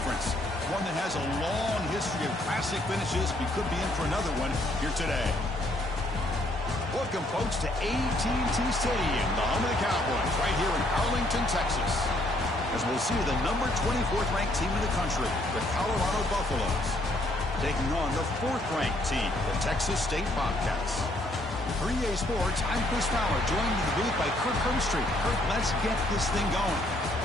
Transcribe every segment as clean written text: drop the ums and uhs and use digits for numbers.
Conference. One that has a long history of classic finishes. We could be in for another one here today. Welcome, folks, to AT&T Stadium, the home of the Cowboys, right here in Arlington, Texas. As we'll see the number 24th ranked team in the country, the Colorado Buffaloes, taking on the 4th ranked team, the Texas State Bobcats. For EA Sports, I'm Chris Fowler, joined in the booth by Kirk Herbstreit. Kirk, let's get this thing going.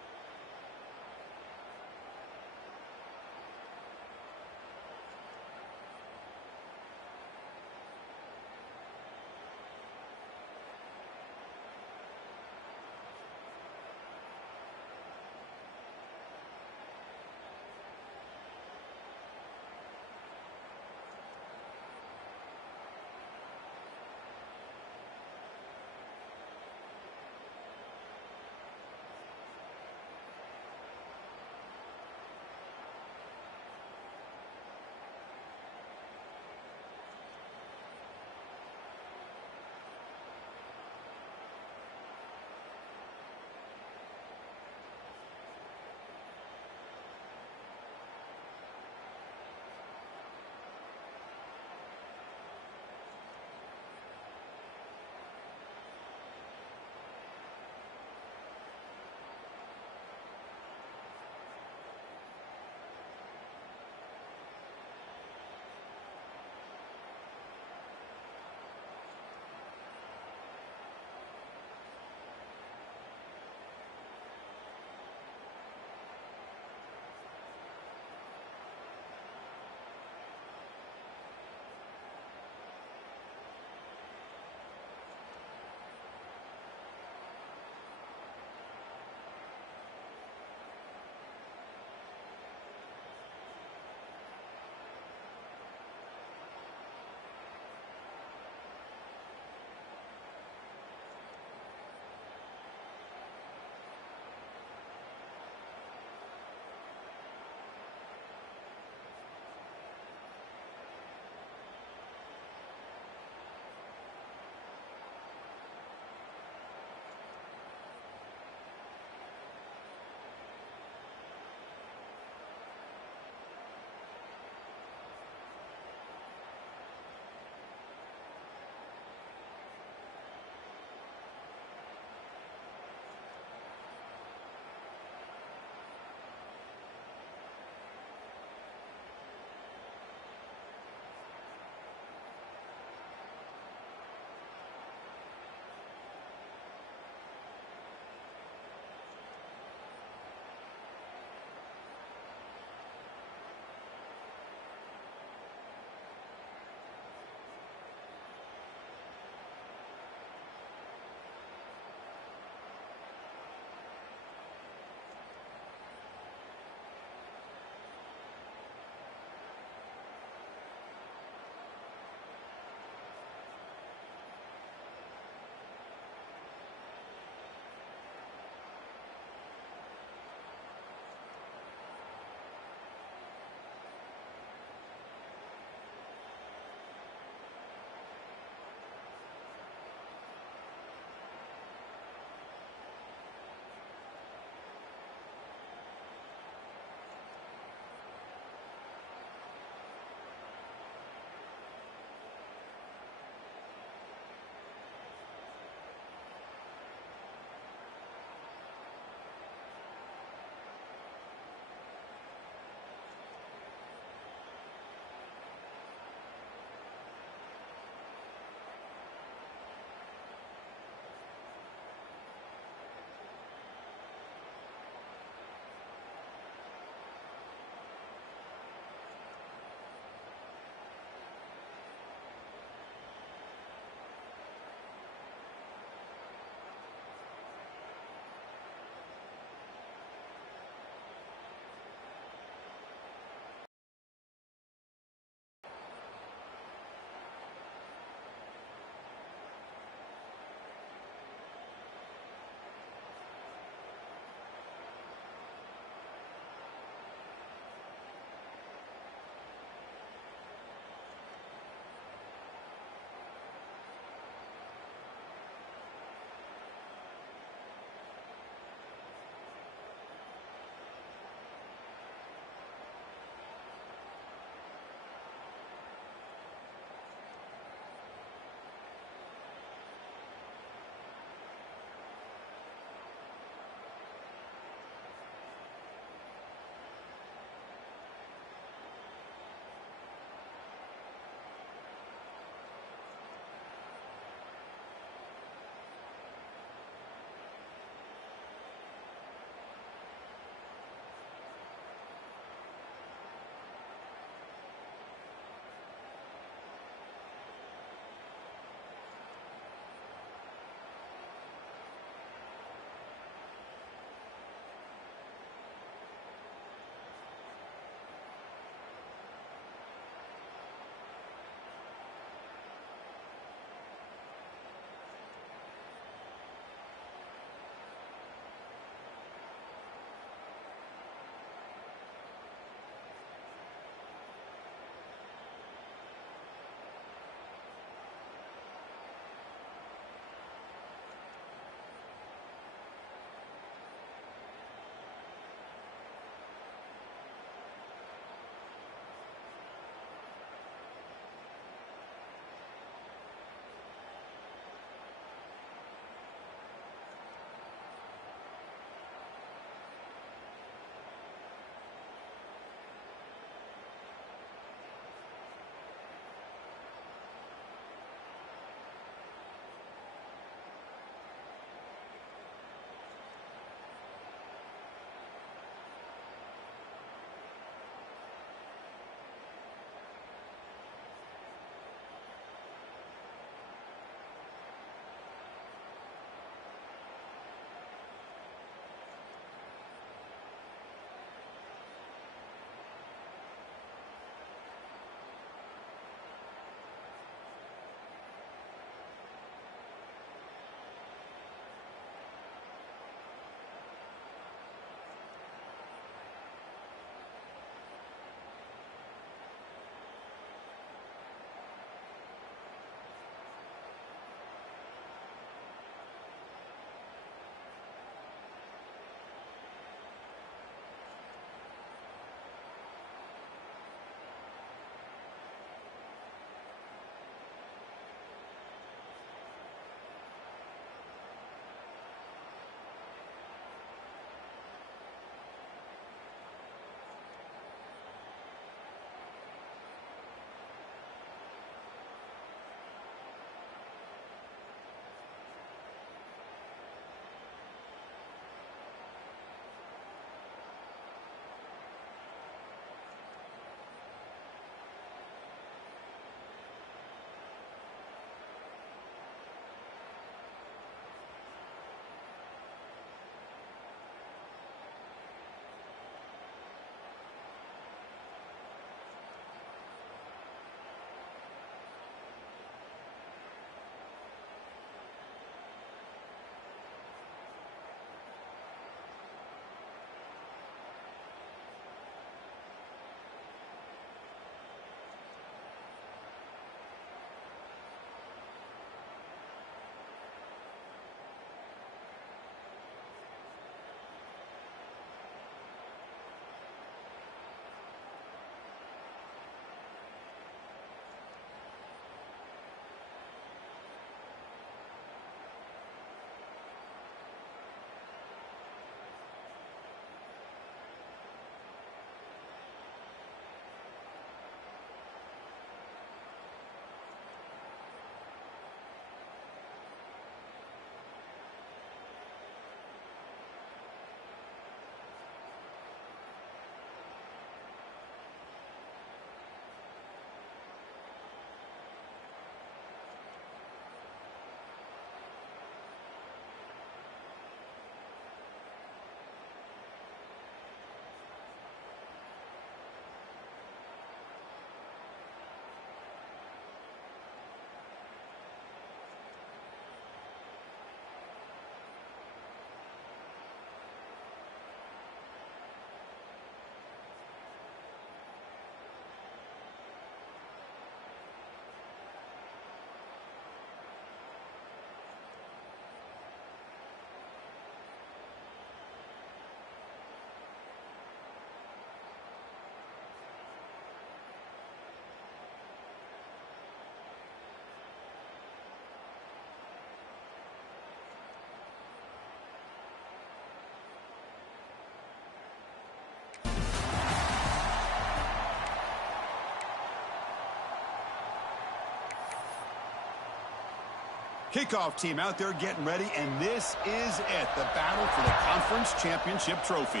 Kickoff team out there getting ready, and this is it, the battle for the conference championship trophy.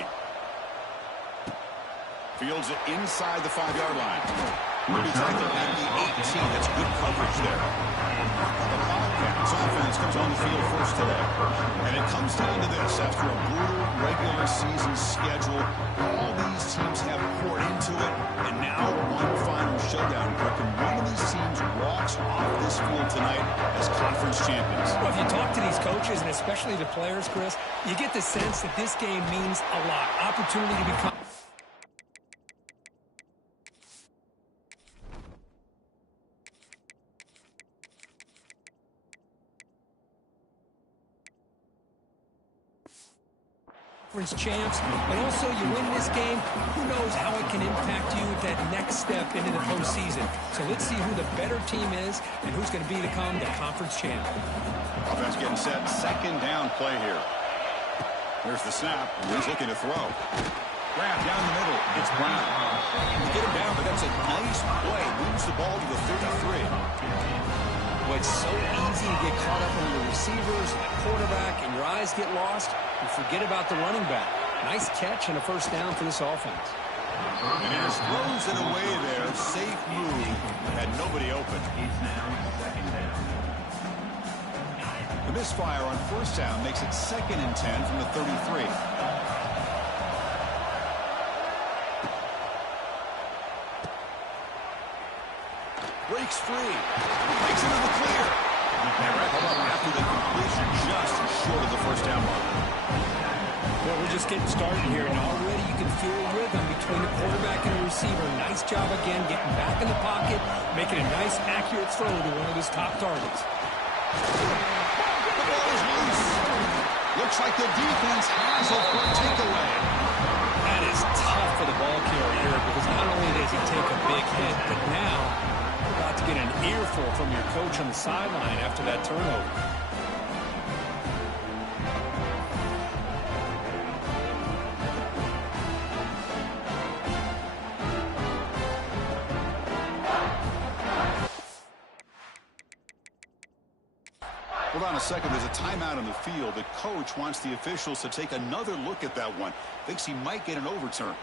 Fields it inside the 5-yard line. Will be tackled at the 18. That's good coverage there. The Bobcats offense comes on the field first today. And it comes down to this. After a brutal regular season schedule, all these teams have poured into it. And now one final showdown, Kirk. And one of these teams walks off this field tonight as conference champions. Well, if you talk to these coaches, and especially the players, Chris, you get the sense that this game means a lot. Opportunity to become... champs, but also you win this game, who knows how it can impact you at that next step into the postseason. So let's see who the better team is and who's going to become the conference champ. Offense getting set, second down play here. There's the snap. He's looking to throw. Grab down the middle. It's Brown. You get him down, but that's a nice play. Moves the ball to the 33. Well, it's so easy to get caught up on the receivers and the quarterback, and your eyes get lost. You forget about the running back. Nice catch and a first down for this offense. And he just throws it away there. Safe move. Had nobody open. The misfire on first down makes it 2nd and 10 from the 33. Breaks free. Makes it in the clear. And wrap him up after the completion, just short of the first down mark. Well, we're just getting started here, and already you can feel a rhythm between the quarterback and the receiver. Nice job again getting back in the pocket, making a nice, accurate throw to one of his top targets. The ball is loose. Looks like the defense has a quick takeaway. That is tough for the ball carrier because not only does he take a big hit, but now you're about to get an earful from your coach on the sideline after that turnover. Hold on a second. There's a timeout on the field. The coach wants the officials to take another look at that one. Thinks he might get an overturn.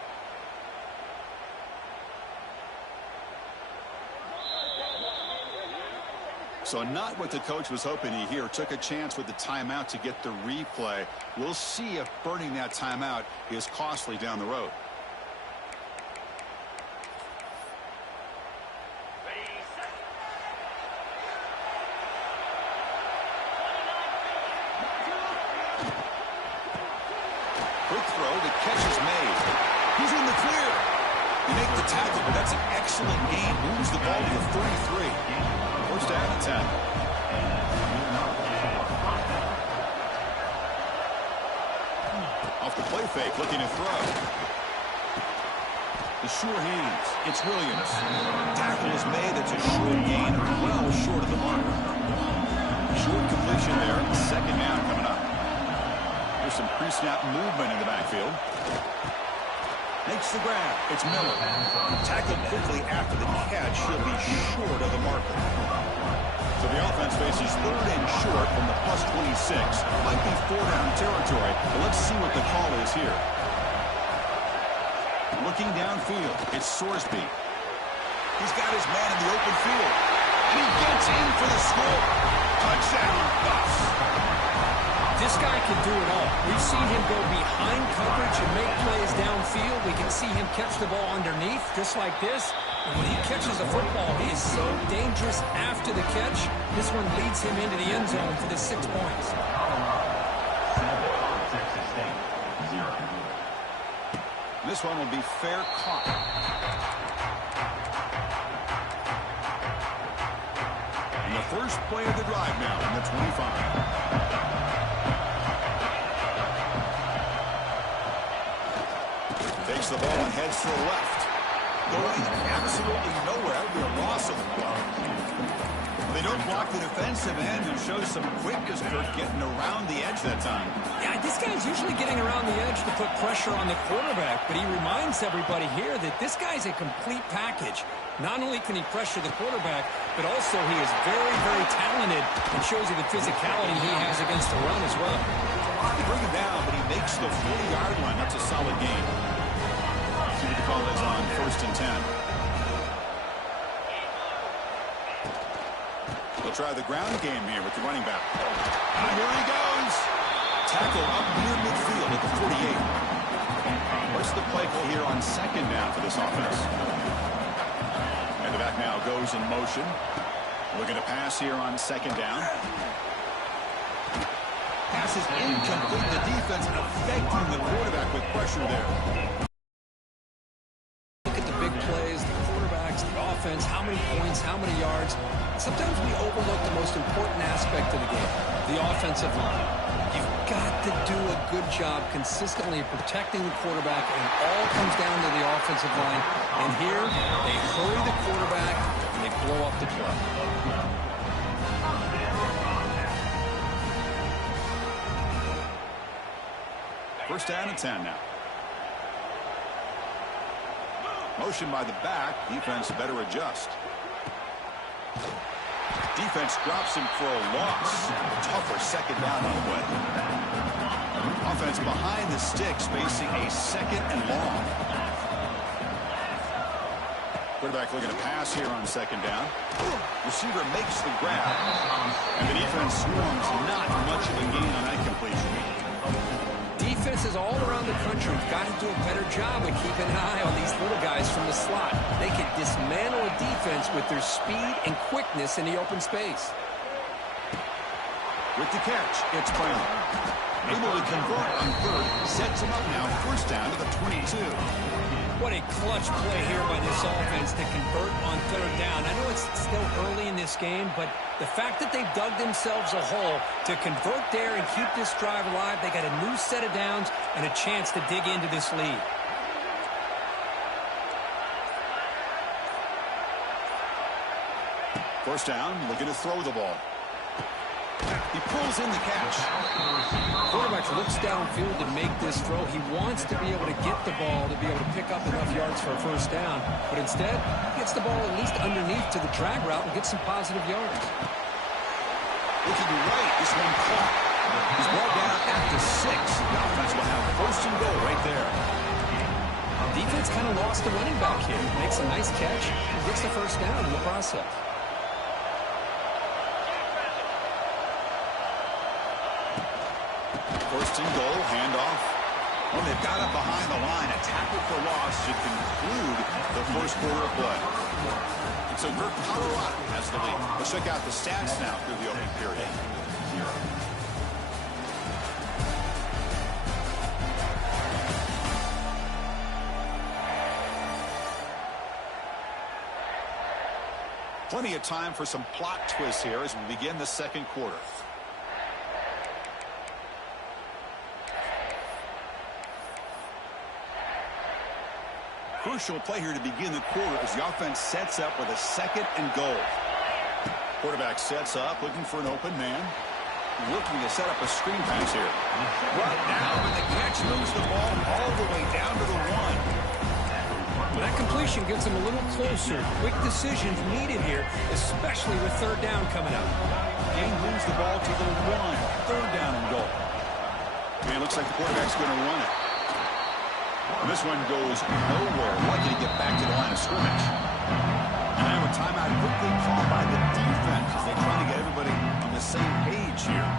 So not what the coach was hoping to hear. Took a chance with the timeout to get the replay. We'll see if burning that timeout is costly down the road. Quick throw. The catch is made. He's in the clear. You make the tackle, but that's an excellent gain. Moves the ball to the 33. First down and 10. Off the play fake, looking to throw. The sure hands. It's Williams. Tackle is made. It's a short gain, well short of the mark. Short completion there. Second down coming up. There's some pre-snap movement in the backfield. Makes the grab. It's Miller. Tackled quickly after the catch. He'll be short of the marker. So the offense faces 3rd and short from the +26. Might be 4-down territory, but let's see what the call is here. Looking downfield, it's Sorsby. He's got his man in the open field. And he gets in for the score. Touchdown, Buffs. This guy can do it all. We've seen him go behind coverage and make plays downfield. We can see him catch the ball underneath, just like this. And when he catches the football, he is so dangerous after the catch. This one leads him into the end zone for the 6 points. This one will be fair caught. And the first play of the drive now in the 25. Takes the ball and heads to the left. going absolutely nowhere. That would be a loss of the ball. They don't block the defensive end and show some quickness, Kirk, getting around the edge that time. Yeah, this guy's usually getting around the edge to put pressure on the quarterback, but he reminds everybody here that this guy's a complete package. Not only can he pressure the quarterback, but also he is very, very talented and shows you the physicality he has against the run as well. They bring him down, but he makes the 40-yard line. That's a solid gain. See what the call is on 1st and 10. They'll try the ground game here with the running back. Here he goes. Tackle up near midfield at the 48. What's the play call here on 2nd down for this offense? And the back now goes in motion. Looking to pass here on 2nd down. Pass is incomplete. The defense affecting the quarterback with pressure there. Look at the big plays, the quarterbacks, the offense, how many points, how many yards. Sometimes we overlook the most important aspect of the game, the offensive line. You've got to do a good job consistently protecting the quarterback, and it all comes down to the offensive line. And here, they hurry the quarterback, and they blow up the play. First down and 10 now. Motion by the back. Defense better adjust. Defense drops him for a loss. Tougher 2nd down anyway. Offense behind the sticks facing a 2nd and long. Quarterback looking to pass here on 2nd down. Receiver makes the grab. And the defense swarms not much of a gain on that completion. Defenses all around the country have got to do a better job of keeping an eye on these little guys from the slot. They can dismantle a defense with their speed and quickness in the open space. With the catch, it's Brown. Able to convert on 3rd. Sets him up now. 1st down to the 22. What a clutch play here by this offense to convert on 3rd down. I know it's still early in this game, but the fact that they've dug themselves a hole to convert there and keep this drive alive, they got a new set of downs and a chance to dig into this lead. First down, looking to throw the ball. He pulls in the catch. Quarterback looks downfield to make this throw. He wants to be able to get the ball to be able to pick up enough yards for a 1st down. But instead, he gets the ball at least underneath to the drag route and gets some positive yards. Looking right, this one caught. He's brought down at the 6. The offense will have 1st and goal right there. Defense kind of lost the running back here. Makes a nice catch and gets the 1st down in the process. First and goal, handoff. When they've got up behind the line, a tackle for loss should conclude the 1st quarter of play. And so Kirk, Colorado has the lead. Let's check out the stats now through the opening period. Plenty of time for some plot twists here as we begin the 2nd quarter. Crucial play here to begin the quarter as the offense sets up with a 2nd and goal. Quarterback sets up, looking for an open man. Looking to set up a screen pass here. Right now, and the catch moves the ball all the way down to the 1. That completion gets him a little closer. Quick decisions needed here, especially with 3rd down coming up. Gain moves the ball to the 1. 3rd down and goal. And it looks like the quarterback's going to run it. And this one goes nowhere. Lucky to get back to the line of scrimmage. And now a timeout quickly called by the defense as they try to get everybody on the same page here.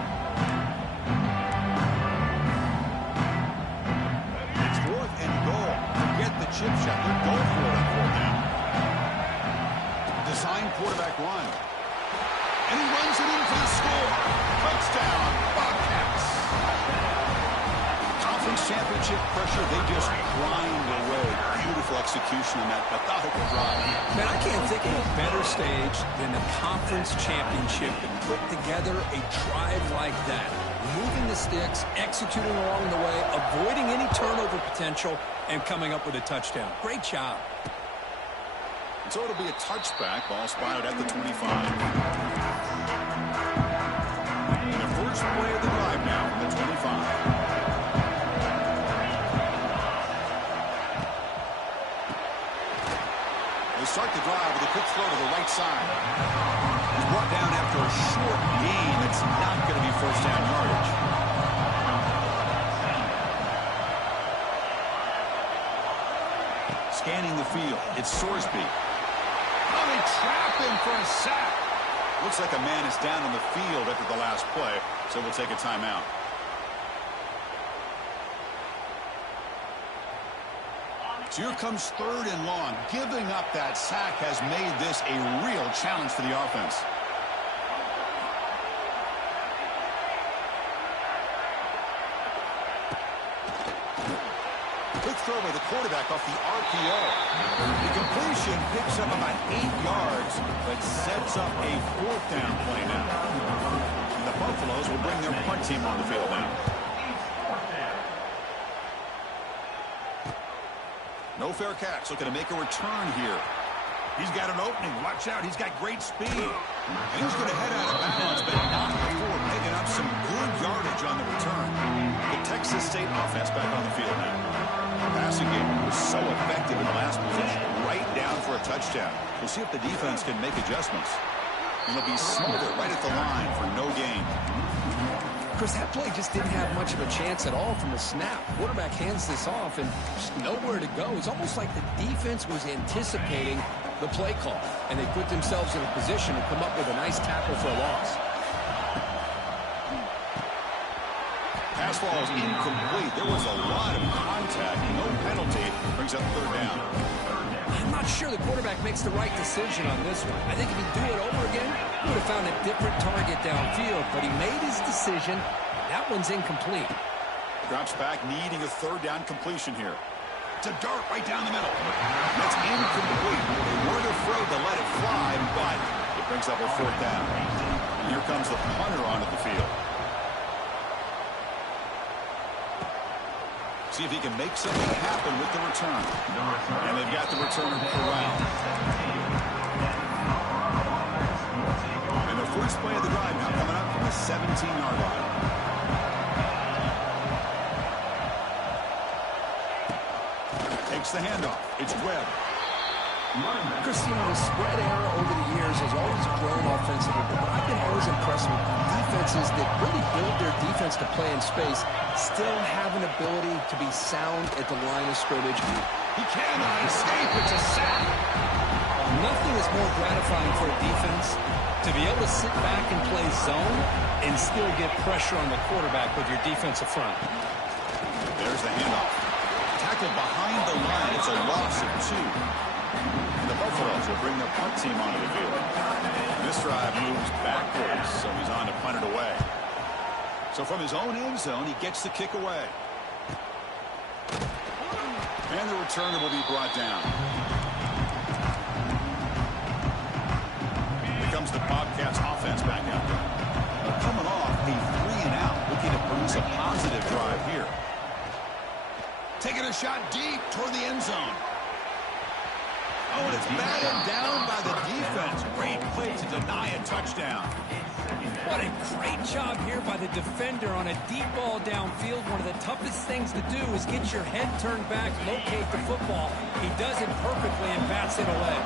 It's 4th and goal. Forget the chip shot. They're going for it on 4th down. Design quarterback run. And he runs it in for the score. Touchdown, Bobcats. Championship pressure, they just grind away. Beautiful execution on that methodical drive. Man, I can't think of a better stage than the conference championship to put together a drive like that. Moving the sticks, executing along the way, avoiding any turnover potential, and coming up with a touchdown. Great job. So it'll be a touchback. Ball spotted at the 25. And the first play of the drive now from the 25. They start the drive with a quick throw to the right side. He's brought down after a short gain. It's not going to be first down yardage. Scanning the field, it's Sorsby. Oh, they trap him for a sack. Looks like a man is down on the field after the last play, so we'll take a timeout. So here comes 3rd and long. Giving up that sack has made this a real challenge for the offense. Quick throw by the quarterback off the RPO. The completion picks up about 8 yards, but sets up a 4th down play now. And the Buffaloes will bring their punt team on the field now. No fair catch. Looking to make a return here. He's got an opening. Watch out. He's got great speed. And he's going to head out of bounds, but not before picking up some good yardage on the return. The Texas State offense back on the field now. Passing game was so effective in the last position, right down for a touchdown. We'll see if the defense can make adjustments. And it'll be smothered right at the line for no gain. Chris, that play just didn't have much of a chance at all from the snap. Quarterback hands this off and just nowhere to go. It's almost like the defense was anticipating the play call, and they put themselves in a position to come up with a nice tackle for a loss. Pass ball is incomplete. There was a lot of contact. No penalty. Brings up 3rd down. I'm not sure the quarterback makes the right decision on this one. I think if he'd do it over again, he would have found a different target downfield, but he made his decision. That one's incomplete. Drops back, needing a 3rd down completion here. It's a dart right down the middle. That's incomplete. They weren't afraid to let it fly, but it brings up a 4th down. And here comes the punter onto the field. See if he can make something happen with the return. And they've got the returner corralled. And the first play of the drive now coming up from the 17-yard line. Takes the handoff. It's Webb. Chris, the spread era over the years has always grown offensively, but I've been always impressed with defenses that really build their defense to play in space, still have an ability to be sound at the line of scrimmage. He cannot escape. It's a sack. Nothing is more gratifying for a defense to be able to sit back and play zone and still get pressure on the quarterback with your defensive front. There's the handoff. Tackled behind the line. It's a loss of 2. And the Buffaloes will bring their punt team onto the field. This drive moves backwards, so he's on to punt it away. So from his own end zone, he gets the kick away. And the returner will be brought down. Here comes the Bobcats offense back out there. They're coming off a 3-and-out, looking to produce a positive drive here. Taking a shot deep toward the end zone. Oh, and it's batted down by the defense. Great play to deny a touchdown. What a great job here by the defender on a deep ball downfield. One of the toughest things to do is get your head turned back, locate the football. He does it perfectly and bats it away.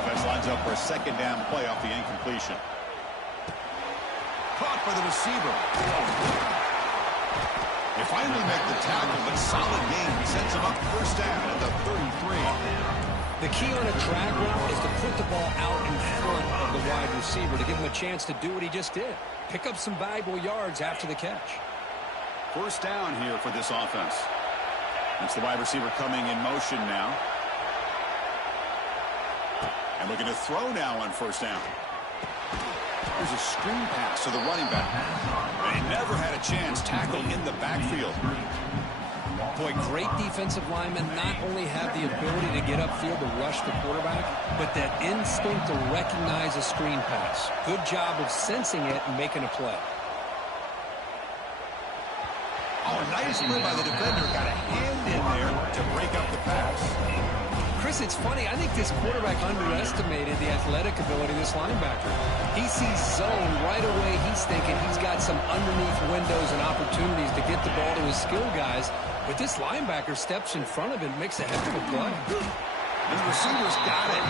Offense lines up for a 2nd down play off the incompletion. Caught by the receiver. They finally make the tackle, but solid gain sets him up 1st down at the 33. The key on a drag route is to put the ball out in front of the wide receiver to give him a chance to do what he just did. Pick up some valuable yards after the catch. 1st down here for this offense. It's the wide receiver coming in motion now. And looking to throw now on 1st down. There's a screen pass to the running back. And he never had a chance tackled in the backfield. Boy, great defensive linemen not only have the ability to get upfield to rush the quarterback, but that instinct to recognize a screen pass. Good job of sensing it and making a play. Oh, nice play by the defender. Got a hand in there to break up the pass. Chris, it's funny. I think this quarterback underestimated the athletic ability of this linebacker. He sees zone right away. He's thinking he's got some underneath windows and opportunities to get the ball to his skill guys. But this linebacker steps in front of him, makes a heck of a play. And the receiver's got it.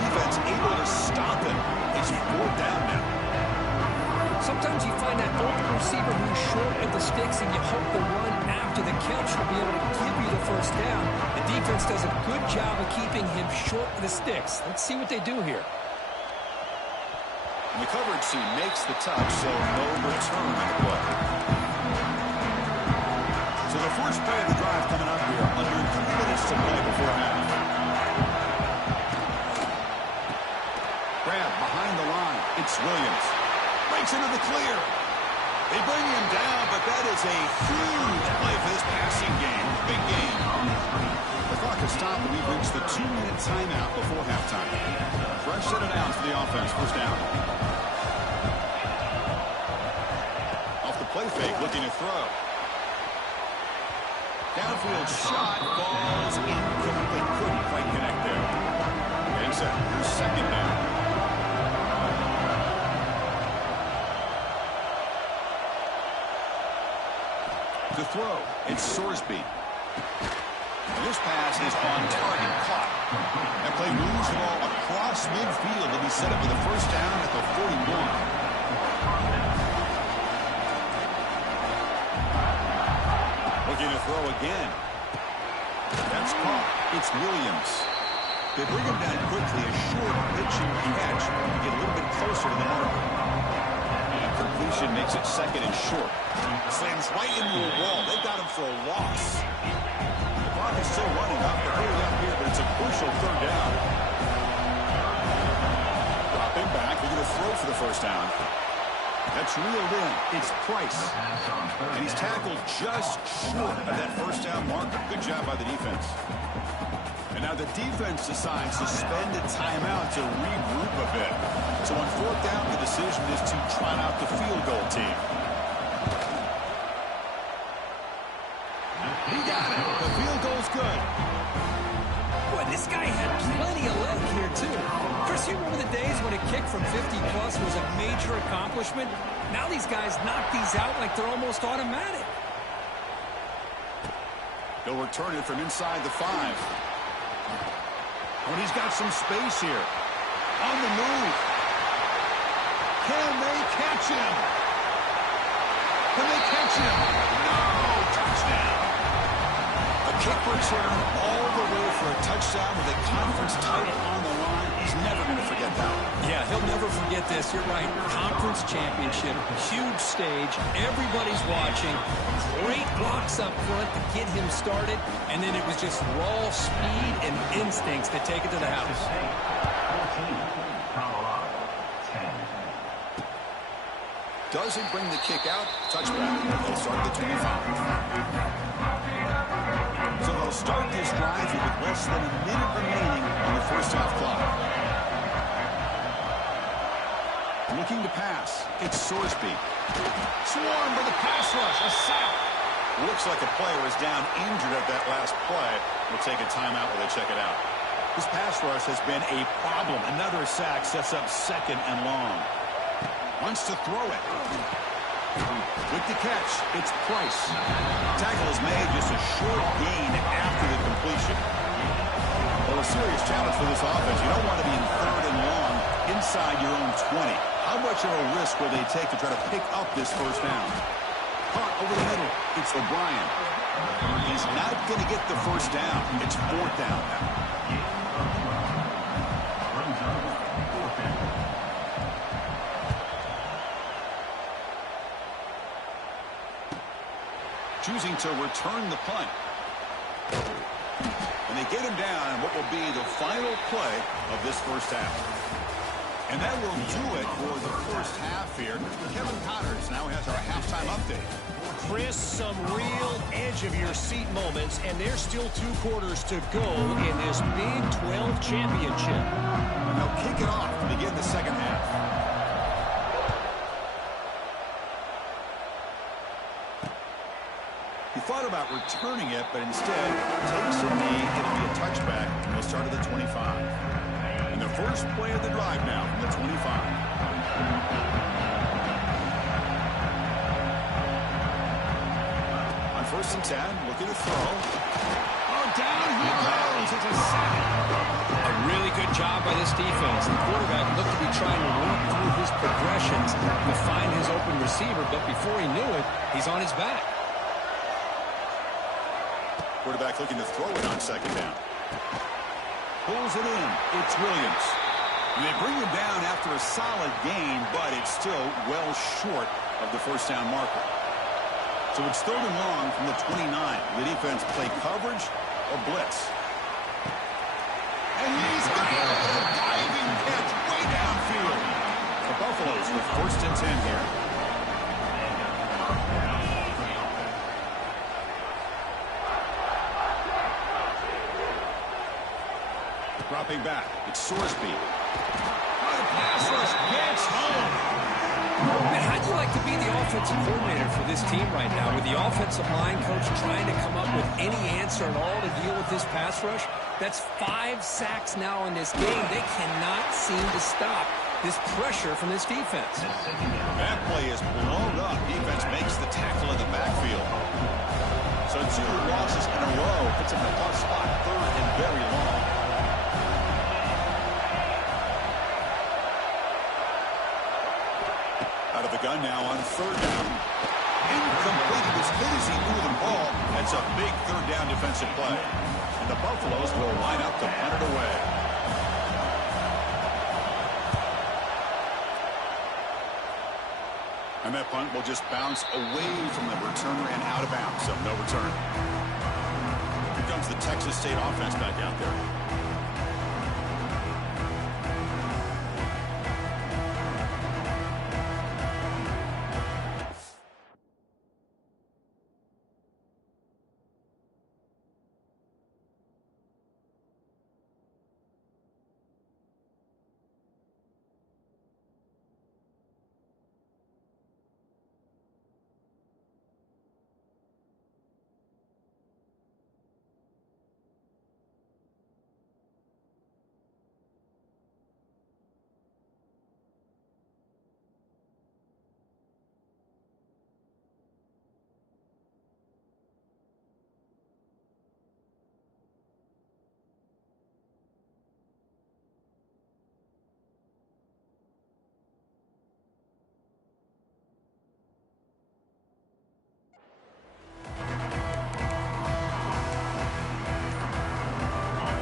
Defense able to stop it. It's 4th down now. Sometimes you find that open receiver who's short of the sticks, and you hope the run after the catch will be able to give you the first down. The defense does a good job of keeping him short of the sticks. Let's see what they do here. And the coverage team makes the touch, so no return on the play. So the first play of the drive coming up here, under 3 minutes to play before half. Grab behind the line. It's Williams. Breaks into the clear. They bring him down, but that is a huge play for this passing game. Big game. The clock has stopped, and we've reached the 2-minute timeout before halftime. Fresh set of downs for the offense. First down. Off the play fake, looking to throw. Downfield shot, falls incomplete. Couldn't quite connect there. And set. Here's 2nd down. To throw, it's Sorsby. This pass is on target, caught. That play moves the ball across midfield to be set up with a first down at the 41. Looking to throw again. That's caught. It's Williams. They bring him down quickly, a short pitching catch to get a little bit closer to the marker. Completion makes it 2nd and short. Slams right into a wall. They got him for a loss. The clock is still running up. They're hurrying up here, but it's a crucial 3rd down. Dropping back. They're going to throw for the first down. That's reeled in. It's Price. And he's tackled just short of that first down marker. Good job by the defense. And now the defense decides to spend a timeout to regroup a bit. So on 4th down, the decision is to trot out the field goal team. He got it. The field goal's good. Boy, this guy had plenty of leg here, too. Chris, you remember the days when a kick from 50-plus was a major accomplishment? Now these guys knock these out like they're almost automatic. They'll return it from inside the 5. When he's got some space here. On the move. Can they catch him? Can they catch him? No! Touchdown! A kick return all the way for a touchdown with a conference title on the line. He's never going to forget that one. Yeah, he'll never forget this. You're right. Conference championship, huge stage. Everybody's watching. Great blocks up front to get him started. And then it was just raw speed and instincts to take it to the house. Doesn't bring the kick out. Touchback. They'll start at the 25. So they'll start this drive with less than a minute remaining on the first half clock. Looking to pass. It's Sorsby. Swarmed by the pass rush. A sack. Looks like a player is down injured at that last play. We'll take a timeout while they check it out. This pass rush has been a problem. Another sack sets up 2nd and long. Wants to throw it. With the catch, it's Price. Tackle is made, just a short gain after the completion. Well, a serious challenge for this offense. You don't want to be in 3rd and long inside your own 20. How much of a risk will they take to try to pick up this first down? Caught over the middle. It's O'Brien. He's not going to get the first down. It's 4th down now. Choosing to return the punt. And they get him down in what will be the final play of this first half. And that will do it for the first half here. Kevin Connors now has our halftime update. Chris, some real edge-of-your-seat moments, and there's still 2 quarters to go in this Big 12 championship. And they'll kick it off to begin the second half. He thought about returning it, but instead takes a knee. It'll be a touchback, and they'll start at the 25. And the first play of the drive now from the 25. On 1st and 10, looking to throw. Oh, down he goes. It's a sack. A really good job by this defense. The quarterback looked to be trying to work through his progressions to find his open receiver, but before he knew it, he's on his back. Quarterback looking to throw it on 2nd down. Pulls it in. It's Williams. And they bring him down after a solid gain, but it's still well short of the 1st down marker. So it's 3rd and long from the 29. The defense play coverage or blitz. And he's got a diving catch way downfield. The Buffaloes with 1st and 10 here. Dropping back, it's Sorsby. Oh, the pass rush gets home. Man, how'd you like to be the offensive coordinator for this team right now, with the offensive line coach trying to come up with any answer at all to deal with this pass rush? That's 5 sacks now in this game. They cannot seem to stop this pressure from this defense. That play is blown up. Defense makes the tackle in the backfield. So 2 losses in a row puts him in a tough spot, 3rd and very long. Out of the gun now on 3rd down. Incomplete. As good as he threw the ball, that's a big 3rd down defensive play. And the Buffaloes will line up to punt it away. And that punt will just bounce away from the returner and out of bounds, so no return. Here comes the Texas State offense back out there.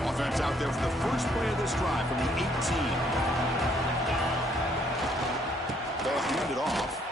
Offense out there for the first play of this drive from the 18. They'll hand it off.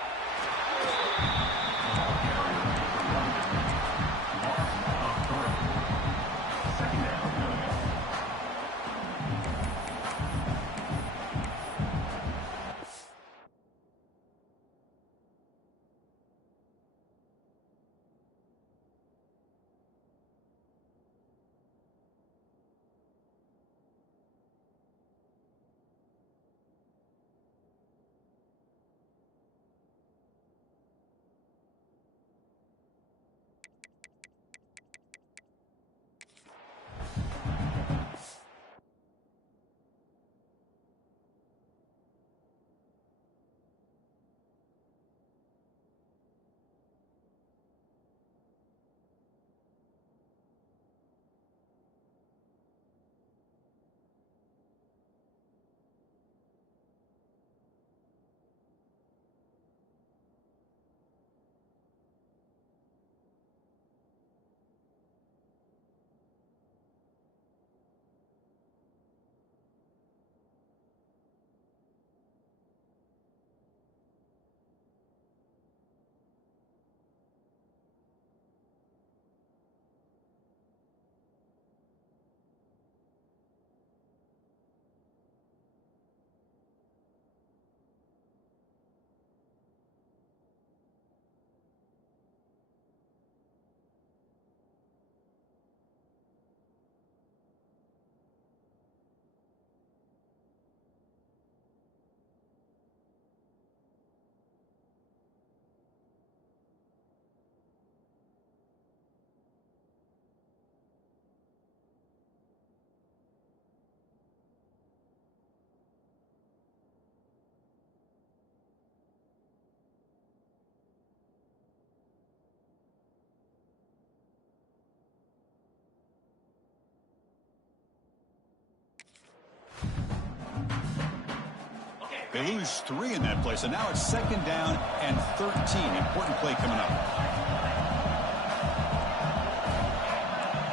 They lose 3 in that play, so now it's 2nd down and 13. Important play coming up.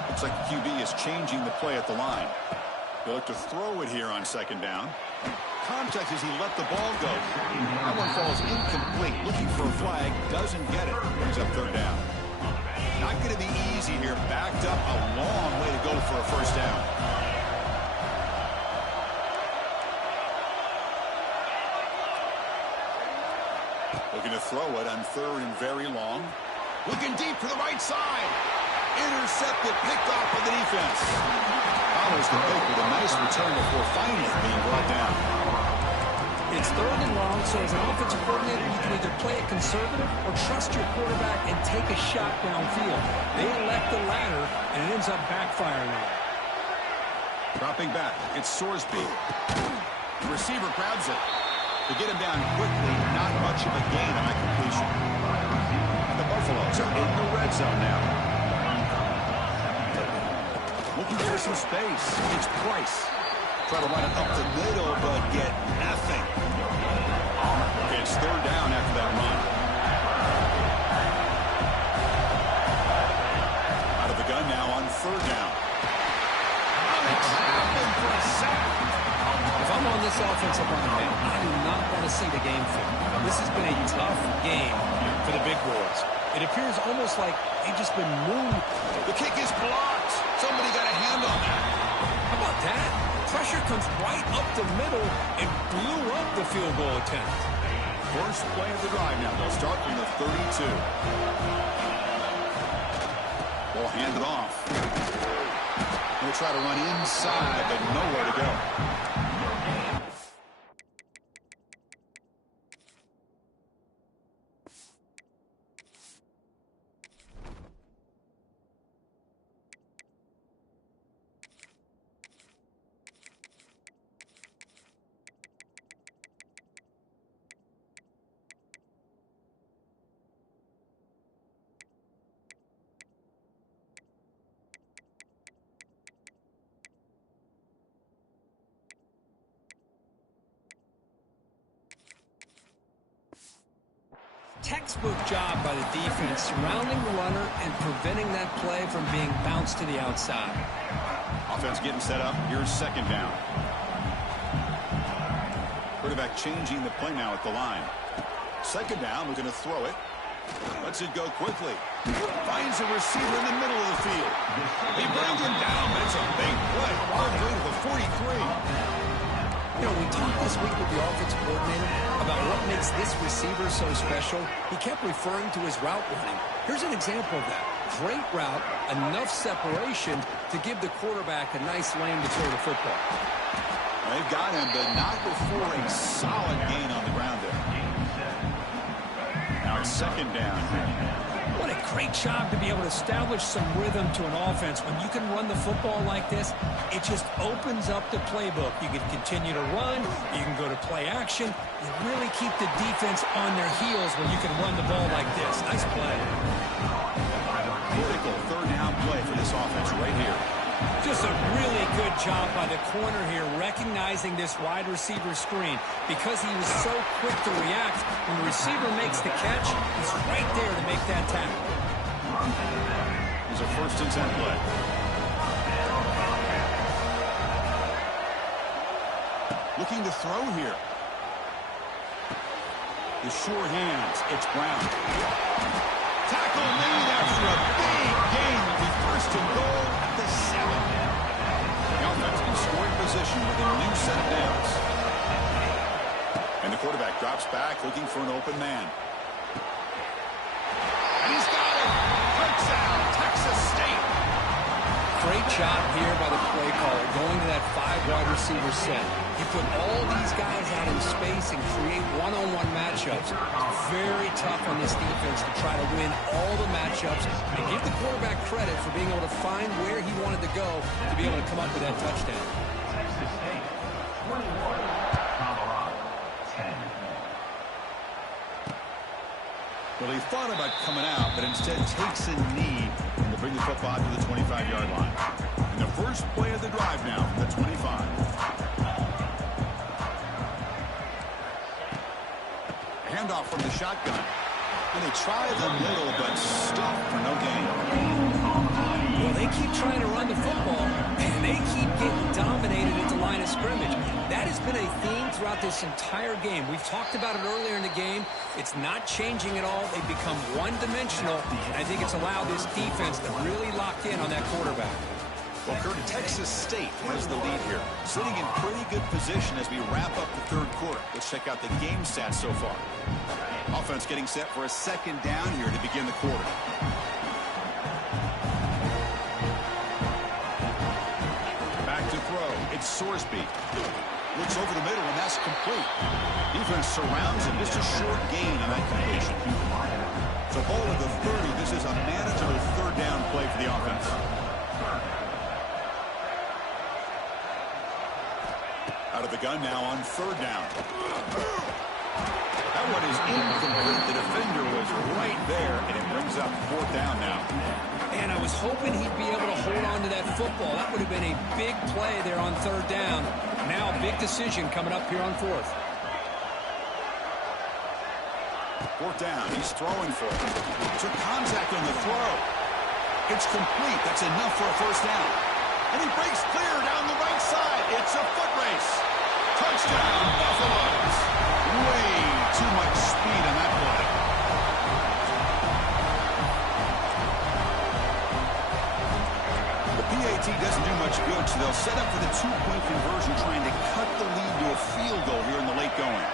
Looks like the QB is changing the play at the line. They look to throw it here on 2nd down. Contact as he let the ball go. That one falls incomplete. Looking for a flag. Doesn't get it. Brings up 3rd down. Not going to be easy here. Backed up a long way to go for a 1st down. Looking to throw it on 3rd and very long. Looking deep to the right side. Intercepted, picked off by the defense. Follows the pick with a nice return before finally being brought down. It's 3rd and long, so as an offensive coordinator, you can either play it conservative or trust your quarterback and take a shot downfield. They elect the latter, and it ends up backfiring on them. Dropping back, it's Sorsby. The receiver grabs it. To get him down quickly, not much of a gain on that completion. And the Buffaloes are in the red zone now. Looking for some space. It's Price. Try to run it up the middle, but get nothing. Okay, it's 3rd down after that run. Out of the gun now on 3rd down. For a sack. If I'm on this offensive line, man, I do not want to see the game film. This has been a tough game for the big boys. It appears almost like they've just been moved. The kick is blocked. Somebody got a hand on that. How about that? Pressure comes right up the middle and blew up the field goal attempt. First play of the drive now. They'll start from the 32. Ball handed off. They'll try to run inside, but nowhere to go. Textbook job by the defense surrounding the runner and preventing that play from being bounced to the outside. Offense getting set up. Here's 2nd down. Quarterback changing the play now at the line. 2nd down, looking to throw it. Lets it go quickly. Finds a receiver in the middle of the field. They bring him down, but it's a big play. All the way to the 43. You know, we talked this week with the offensive coordinator about what makes this receiver so special. He kept referring to his route running. Here's an example of that. Great route, enough separation to give the quarterback a nice lane to throw the football. They've got him, but not before a solid gain on the ground there. Now it's 2nd down. What a great job to be able to establish some rhythm to an offense. When you can run the football like this, it just opens up the playbook. You can continue to run. You can go to play action. You really keep the defense on their heels when you can run the ball like this. Nice play. Critical 3rd down play for this offense right here. Just a really good job by the corner here, recognizing this wide receiver screen. Because he was so quick to react, when the receiver makes the catch, he's right there to make that tackle. Here's a 1st and 10 play. Looking to throw here. The sure hands. It's Brown. Tackle made after a big gain. Will be 1st and goal at the 7. The offense in scoring position with a new set of downs. And the quarterback drops back looking for an open man. And he's got it. Touchdown, Texas State. Great job here by the play caller, going to that 5 wide receiver set. He put all these guys out in space and create one-on-one matchups. Very tough on this defense to try to win all the matchups and give the quarterback credit for being able to find where he wanted to go to be able to come up with that touchdown. Texas State, 21, Colorado, 10. Well, he thought about coming out, but instead takes a knee and will bring the football to the 25-yard line. And the first play of the drive now from the 25. handoff from the shotgun. And they try the middle, but stop for no gain. Well, they keep trying to run the football, and they keep getting dominated at the line of scrimmage. That has been a theme throughout this entire game. We've talked about it earlier in the game. It's not changing at all. They've become one-dimensional, and I think it's allowed this defense to really lock in on that quarterback. Well, Kurt, Texas State has the lead here, sitting in pretty good position as we wrap up the third quarter. Let's check out the game stats so far. Offense getting set for a second down here to begin the quarter. Back to throw. It's Sorsby. Looks over the middle, and that's complete. Defense surrounds him. Just a short gain on that completion. So ball at the 30. This is a manageable third down play for the offense. Out of the gun now on third down. That one is incomplete. The defender was right there, and it brings up fourth down now. And I was hoping he'd be able to hold on to that football. That would have been a big play there on third down. Now a big decision coming up here on fourth. Fourth down. He's throwing for it. Took contact on the throw. It's complete. That's enough for a first down. And he breaks clear down the right side. It's a foot race. Touchdown, Buffaloes. Way too much speed on that play. The PAT doesn't do much good, so they'll set up for the two-point conversion, trying to cut the lead to a field goal here in the late going.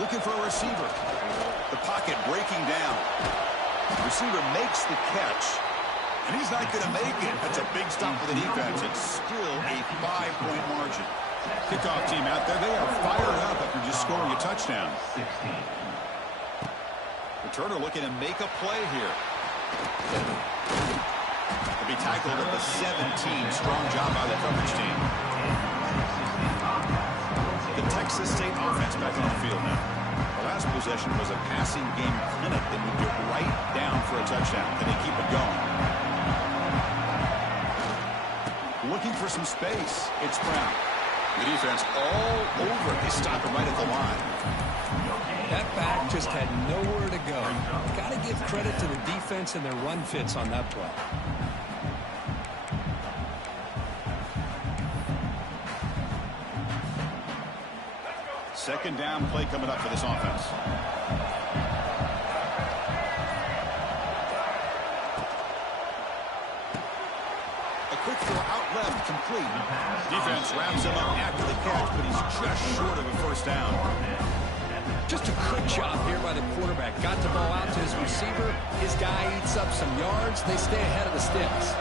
Looking for a receiver. The pocket breaking down. The receiver makes the catch. And he's not going to make it. That's a big stop for the defense. It's still a 5-point margin. Kickoff team out there. They are fired up after just scoring a touchdown. Returner looking to make a play here. He'll be tackled at the 17. Strong job by the coverage team. The Texas State offense back on the field now. The last possession was a passing game clinic that would get right down for a touchdown. Can they keep it going? Looking for some space. It's Brown. The defense all over. They stop him right at the line. That back just had nowhere to go. Got to give credit to the defense and their run fits on that play. Second down play coming up for this offense. Quick throw out left, complete. Defense wraps him up after the catch, but he's just short of a first down. Just a good job here by the quarterback. Got the ball out to his receiver. His guy eats up some yards. They stay ahead of the sticks.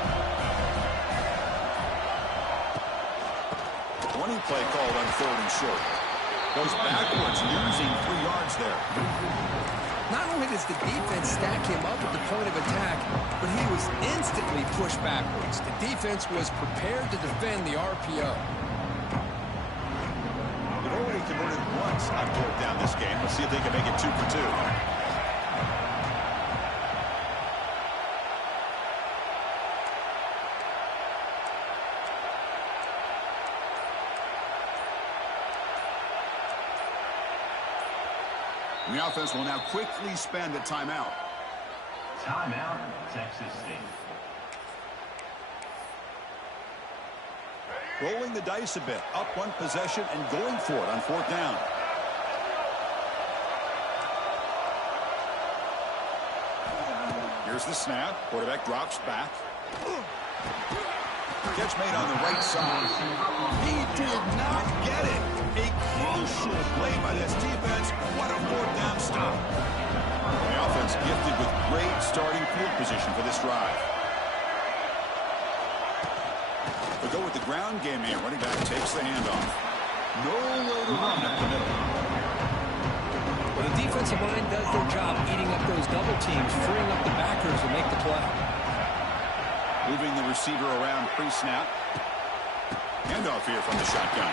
20 play called on third and short. Goes backwards, losing 3 yards there. Not only does the defense stack him up at the point of attack, but he was instantly pushed backwards. The defense was prepared to defend the RPO. They've already converted once on fourth down this game. Let's see if they can make it 2 for 2. And the offense will now quickly spend a timeout. Timeout, Texas State. Rolling the dice a bit. Up one possession and going for it on fourth down. Here's the snap. Quarterback drops back. Catch made on the right side. He did not get it. A crucial play by this defense. What a fourth down stop. The offense gifted with great starting field position for this drive. We go with the ground game here. Running back takes the handoff. Nowhere to run up the middle. Well, the defensive line does their job eating up those double teams, freeing up the backers to make the play. Moving the receiver around pre-snap. Handoff here from the shotgun.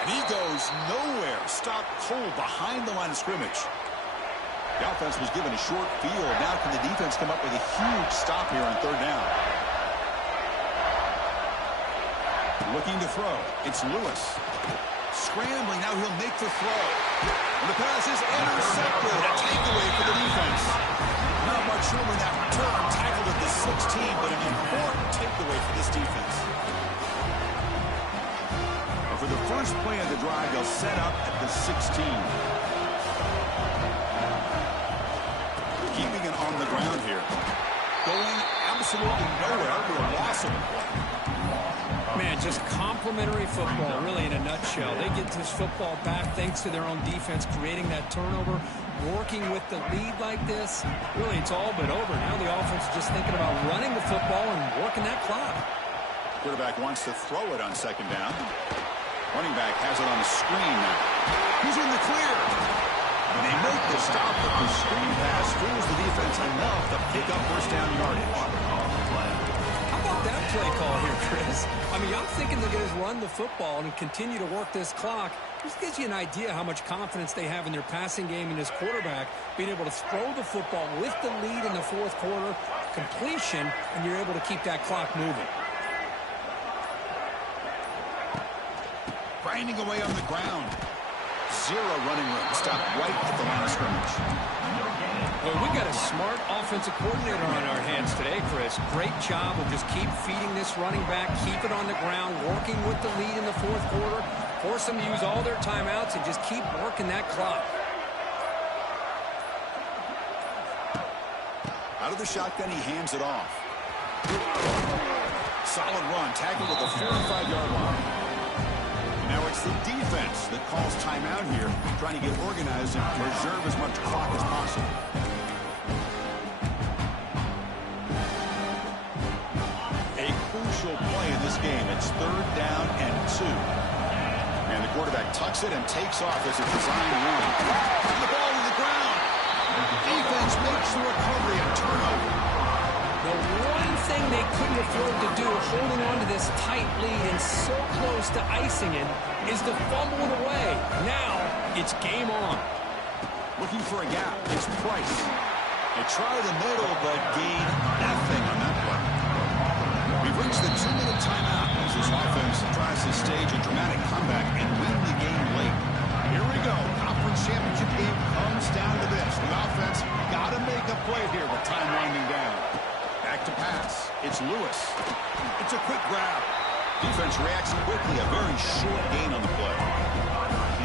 And he goes nowhere. Stopped cold behind the line of scrimmage. The offense was given a short field. Now can the defense come up with a huge stop here on third down? Looking to throw. It's Lewis. Scrambling, now he'll make the throw. And the pass is intercepted. A takeaway for the defense. Not much room in that return. Tackled at the 16, but an important takeaway for this defense. And for the first play of the drive, they'll set up at the 16. Keeping it on the ground here. Going absolutely nowhere after a loss of a play. Man, just complimentary football, really, in a nutshell. They get this football back thanks to their own defense, creating that turnover, working with the lead like this. Really, it's all but over. Now the offense is just thinking about running the football and working that clock. Quarterback wants to throw it on second down. Running back has it on the screen now. He's in the clear. And they make the stop, but the screen pass fools the defense enough to pick up first down yardage. That play call here, Chris. I mean, I'm thinking they're going to run the football and continue to work this clock. This gives you an idea how much confidence they have in their passing game and this quarterback being able to throw the football with the lead in the fourth quarter, completion, and you're able to keep that clock moving. Grinding away on the ground. Zero running room. Stopped right at the line of scrimmage. Well, we've got a smart offensive coordinator on our hands today, Chris. Great job of just keep feeding this running back, keep it on the ground, working with the lead in the fourth quarter, force them to use all their timeouts, and just keep working that clock. Out of the shotgun, he hands it off. Solid run, tackled at the 45-yard line. Now it's the defense that calls timeout here, trying to get organized and preserve as much clock as possible. A crucial play in this game. It's 3rd down and 2. And the quarterback tucks it and takes off as a design run. The ball to the ground. Defense makes the recovery and turnover. The one thing they couldn't afford to do, holding on to this tight lead and so close to icing it, is to fumble it away. Now, it's game on. Looking for a gap. It's Price. They try the middle, but gain nothing on that play. We've reached the 2-minute timeout as this offense tries to stage a dramatic comeback and win the game late. Here we go. Conference championship game comes down to this. The offense got to make a play here with time winding down. Back to pass. It's Lewis. It's a quick grab. Defense reacts quickly. A very short gain on the play.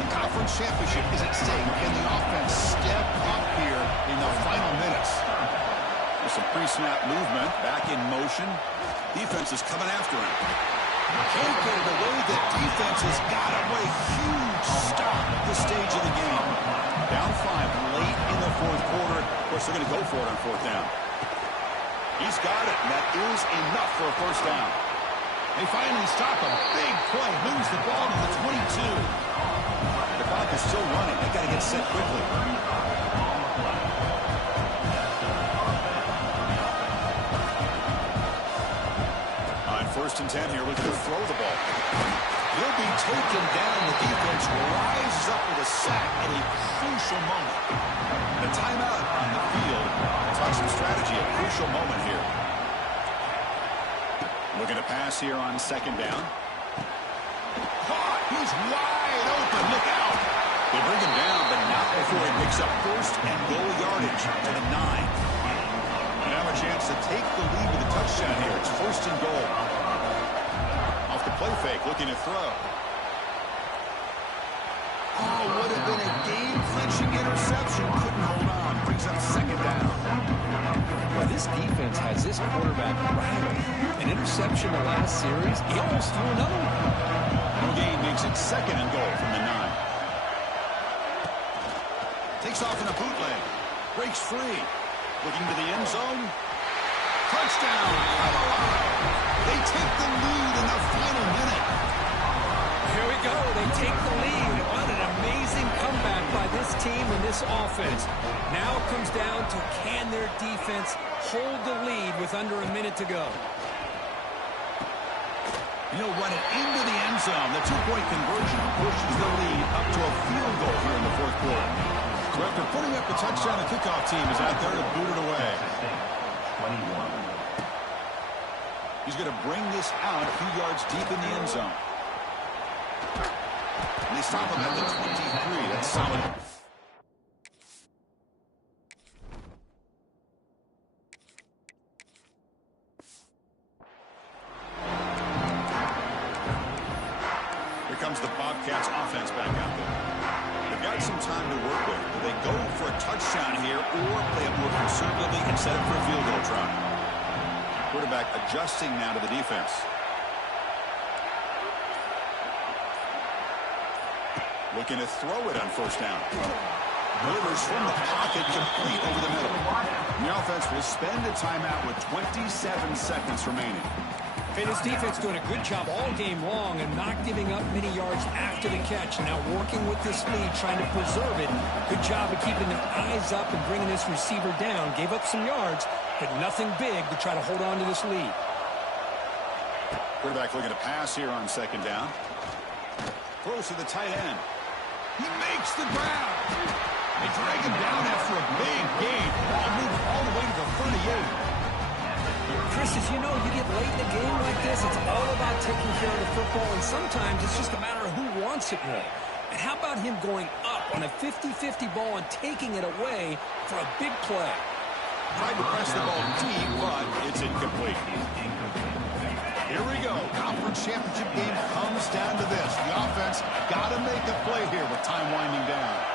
The conference championship is at stake. Can the offense step up here in the final minutes? There's some pre-snap movement. Back in motion. Defense is coming after him. Can't get it away. The defense has got to play huge stop at this stage of the game. Down 5 late in the fourth quarter. Of course, they're going to go for it on 4th down. He's got it, and that is enough for a first down. They finally stop him. Big play. Moves the ball to the 22. The clock is still running. They got to get set quickly. On 1st and 10 here, looking to throw the ball. He'll be taken down. The defense rises up with a sack at a crucial moment. The timeout on the field. Talk some strategy, a crucial moment here. Looking to pass here on 2nd down. Caught! He's wide open. Look out! They bring him down, but not before he picks up 1st and goal yardage to the 9. Now a chance to take the lead with a touchdown here. It's 1st and goal. Off the play fake, looking to throw. Oh, would have been a game-clinching interception. Couldn't hold on. Brings up 2nd down. Well, this defense has this quarterback rattled. An interception the last series. He almost threw another one. No gain makes it 2nd and goal from the 9. Takes off in a bootleg. Breaks free. Looking to the end zone. Touchdown. They take the lead in the final minute. Here we go. They take the lead. What an amazing comeback by this team and this offense. Now it comes down to can their defense hold the lead with under a minute to go. He'll run it into the end zone. The 2-point conversion pushes the lead up to a field goal here in the fourth quarter. So after putting up the touchdown, the kickoff team is out there to boot it away. 21. He's going to bring this out a few yards deep in the end zone. And they stop him at the 23. That's solid. Here comes the Bobcats offense back out there. They've got some time to work with. Do they go for a touchdown here or play it more conservatively and set up for a field goal try? Quarterback adjusting now to the defense. Looking to throw it on first down. Delivers from the pocket, complete over the middle. The offense will spend a timeout with 27 seconds remaining. And his defense doing a good job all game long and not giving up many yards after the catch. Now working with this lead, trying to preserve it. Good job of keeping their eyes up and bringing this receiver down. Gave up some yards, but nothing big to try to hold on to this lead. Quarterback looking to pass here on second down. Throws to the tight end. He makes the grab. They drag him down after a big gain. Ball moved all the way to the 38. Chris, as you know, you get late in a game like this, it's all about taking care of the football, and sometimes it's just a matter of who wants it more. And how about him going up on a 50-50 ball and taking it away for a big play? Tried to press the ball deep, but it's incomplete. Here we go. Conference championship game comes down to this. The offense got to make a play here with time winding down.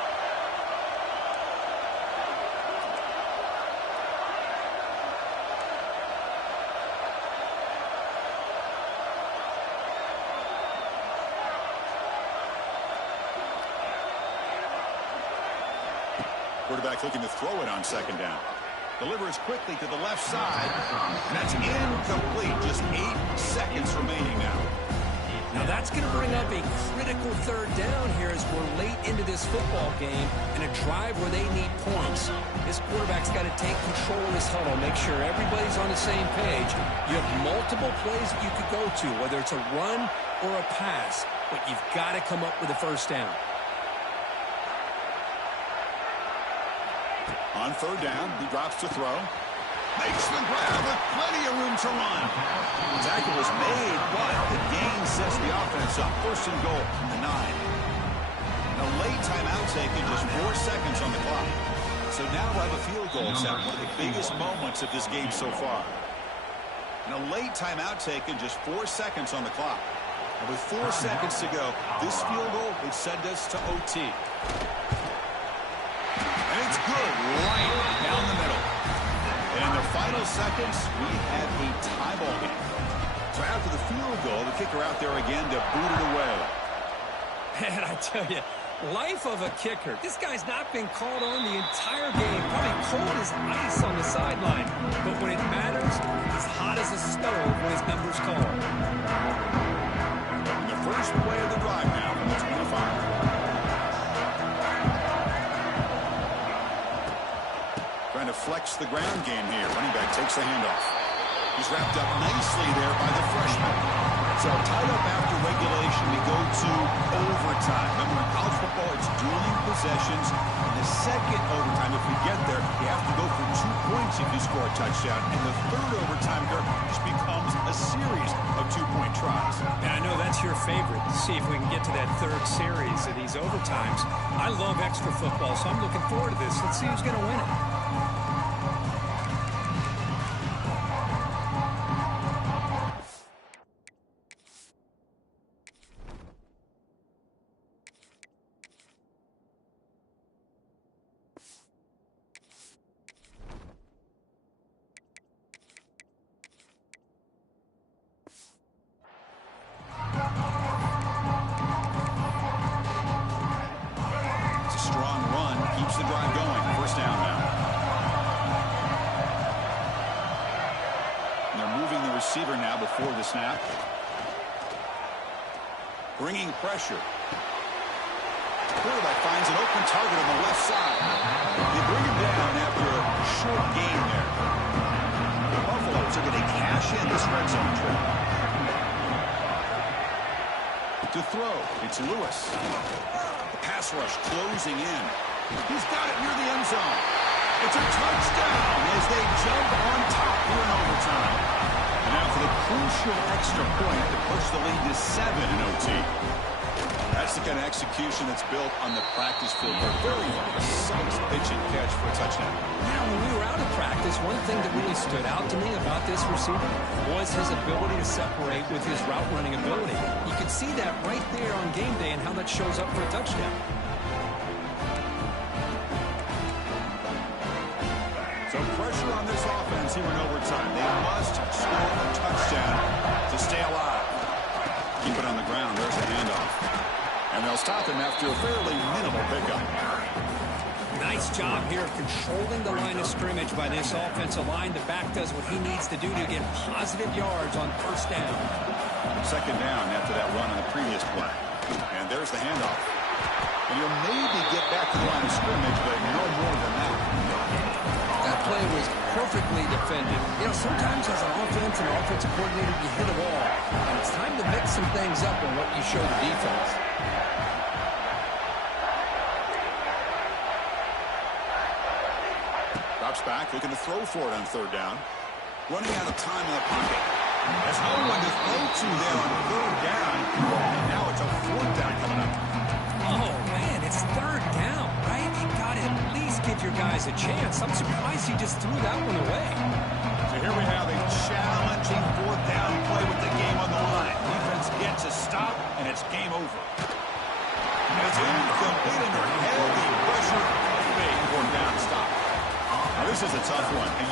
Quarterback looking to throw it on second down. Delivers quickly to the left side. And that's incomplete. Just 8 seconds remaining now. Now that's going to bring up a critical third down here as we're late into this football game and a drive where they need points. This quarterback's got to take control of this huddle, make sure everybody's on the same page. You have multiple plays that you could go to, whether it's a run or a pass, but you've got to come up with a first down. On third down, he drops to throw. Makes the grab with plenty of room to run. The tackle was made, but the gain sets the offense up. First and goal from the 9. A late timeout taken, just 4 seconds on the clock. So now we'll have a field goal attempt, one of the biggest moments of this game so far. And a late timeout taken, just 4 seconds on the clock. And with 4 seconds to go, this field goal would send us to OT. And it's good, right down the middle. And in the final seconds, we had a tie ball game. So after the field goal, the kicker out there again to boot it away. Man, I tell you, life of a kicker. This guy's not been called on the entire game. Probably cold as ice on the sideline. But when it matters, he's hot as a stove when his number's called. And the first play of the drive now from the 25. Trying to flex the ground game here. Running back takes the handoff. He's wrapped up nicely there by the freshman. So tied up after regulation, we go to overtime. Remember, in college football, it's dueling possessions. In the second overtime, if we get there, you have to go for 2 points if you score a touchdown. And the third overtime here just becomes a series of 2-point tries. And I know that's your favorite, to see if we can get to that third series of these overtimes. I love extra football, so I'm looking forward to this. Let's see who's going to win it. Receiver now before the snap. Bringing pressure. Quarterback finds an open target on the left side. They bring him down after a short gain there. The Buffaloes are going to cash in this red zone trip. To throw, it's Lewis. The pass rush closing in. He's got it near the end zone. It's a touchdown as they jump on top here in overtime. And now for the crucial extra point to push the lead to 7 in OT. That's That's the kind of execution that's built on the practice field. A very precise pitch and catch for a touchdown. Now, when we were out of practice, one thing that really stood out to me about this receiver was his ability to separate with his route running ability. You could see that right there on game day and how that shows up for a touchdown. So pressure on this offense here in overtime. They must score a touchdown to stay alive. Keep it on the ground. There's a handoff. And they'll stop him after a fairly minimal pickup. Nice job here of controlling the line of scrimmage by this offensive line. The back does what he needs to do to get positive yards on first down. Second down after that run on the previous play. And there's the handoff. And he'll maybe get back to the line of scrimmage, but no more than that. That play was perfectly defended. You know, sometimes as an offense and offensive coordinator, you hit a wall. And it's time to mix some things up on what you show the defense. Drops back, looking to throw for it on third down. Running out of time in the pocket. There's no one to throw to there on third down. And now it's a fourth down coming up. Oh, man, it's third down, right? You got to at least give your guys a chance. I'm surprised he just threw that one away. So here we have a challenging fourth down play with the game on the line. Defense gets a stop, and it's game over. And it's incomplete under heavy pressure. A big fourth down stop. Now, this is a tough one. And you